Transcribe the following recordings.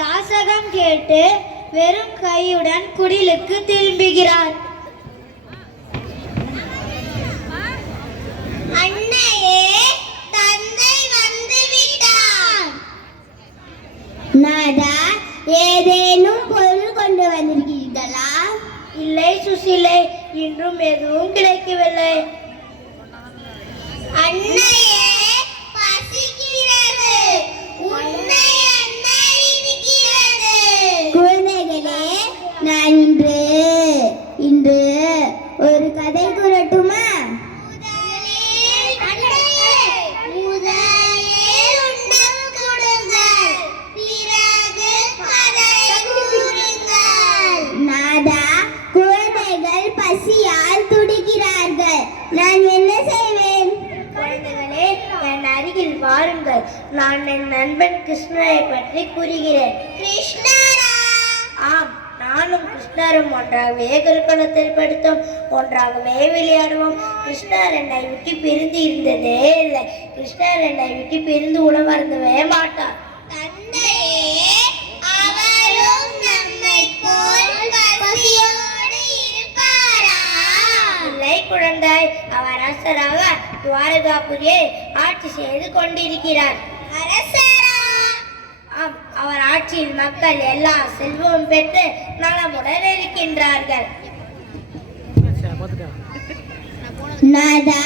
யாசகம் கேட்டு வெறும் கையுடன் குடிலுக்கு திரும்புகிறார். அன்னையே, தந்தை வந்து விட்டார். நாதா, ஏதேனும் பொருள் கொண்டு வந்திருக்கிறீர்களா? இல்லை சுசிலை, இன்றும் எதுவும் கிடைக்கவில்லை. அன்னையே, பசிக்கிறது. உன்னை என்ன இருக்கிறது? குழந்தைகளே, நான் இன்று ஒரு கதை கூறட்டுமா? பசியால் துடிக்கிறார்கள். நான் என்ன செய்வேன்? குழந்தைகளே, என் அருகில் வாருங்கள். நான் என் நண்பன் கிருஷ்ணரை பற்றி கூறுகிறேன். கிருஷ்ணரா? ஆம், நானும் கிருஷ்ணரும் ஒன்றாகவே குருகுலத்தில் படித்தோம், ஒன்றாகவே விளையாடுவோம். கிருஷ்ணர் என்னை விட்டு பிரிந்து இருந்ததே இல்லை. கிருஷ்ணர் என்னை விட்டு பிரிந்து உணவருந்தவே மாட்டார். தந்தையே, அவரும் நம்மை போல் பசியோடு இருப்பாரா? இல்லை குழந்தாய், அவர் அரசராக துவாரகாபுரியை ஆட்சி செய்து கொண்டிருக்கிறார். அரசரா? ஆம், அவர் ஆட்சியில் மக்கள் எல்லா செல்வமும் பெற்று நலமுடன் இருக்கின்றார்கள். நாதா,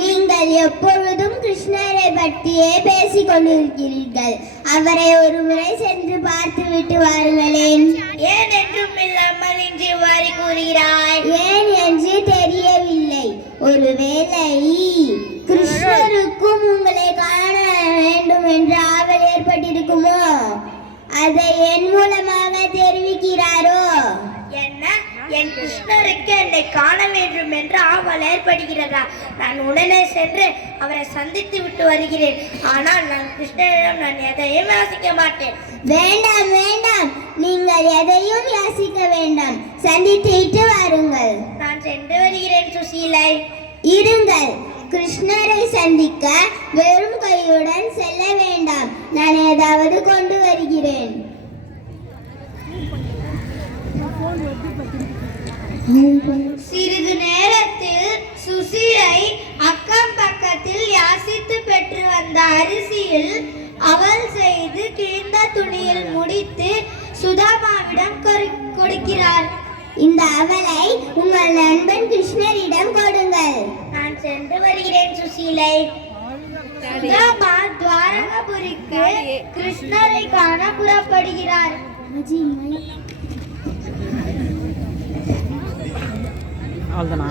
நீங்கள் எப்பொழுதும் கிருஷ்ணரை பற்றியே பேசிக் கொண்டிருக்கிறீர்கள். அவரை ஒரு முறை சென்று பார்த்து விட்டு வாருங்களேன். ஏன் என்றும் இல்லாமல் இன்று வாரி கூறுகிறாய்? ஏன் என்று தெரியவில்லை. ஒருவேளை கிருஷ்ணருக்கும் உங்களை காண வேண்டும் என்ற ஆவல் ஏற்பட்டிருக்குமோ? அதை என் மூலமாக தெரிவிக்கிறாரோ? என்ன, என் கிருஷ்ணருக்கு என்னை காண வேண்டும் என்று ஆவல் ஏற்படுகிறதா? நான் உடனே சென்று அவரை சந்தித்து விட்டு வருகிறேன். ஆனால் நான் கிருஷ்ணரிடம் நான் எதையும் யாசிக்க மாட்டேன். வேண்டாம் வேண்டாம், நீங்கள் எதையும் யாசிக்க வேண்டாம். சந்தித்து விட்டு வாருங்கள். நான் சென்று வருகிறேன் சுசீலை. இருங்கள். கிருஷ்ணரை சந்திக்க வெறும் கையுடன் செல்ல வேண்டாம். நான் ஏதாவது கொண்டு வருகிறேன். சிறிது நேரத்தில் சுசீலை அக்கம் பக்கத்தில் யாசித்து பெற்று வந்த அரிசியில் அவள் செய்து கிழிந்த துணியில் முடித்து சுதாமாவிடம் கொடுக்கிறார். இந்த அவலை உங்கள் நண்பன் கிருஷ்ணரிடம் கொடுங்கள். நான் சென்று வருகிறேன் சுசீலை. சுதாமா துவாரகாபுரிக்கு கிருஷ்ணரை காண புறப்படுகிறார். அவ்வளோதானா?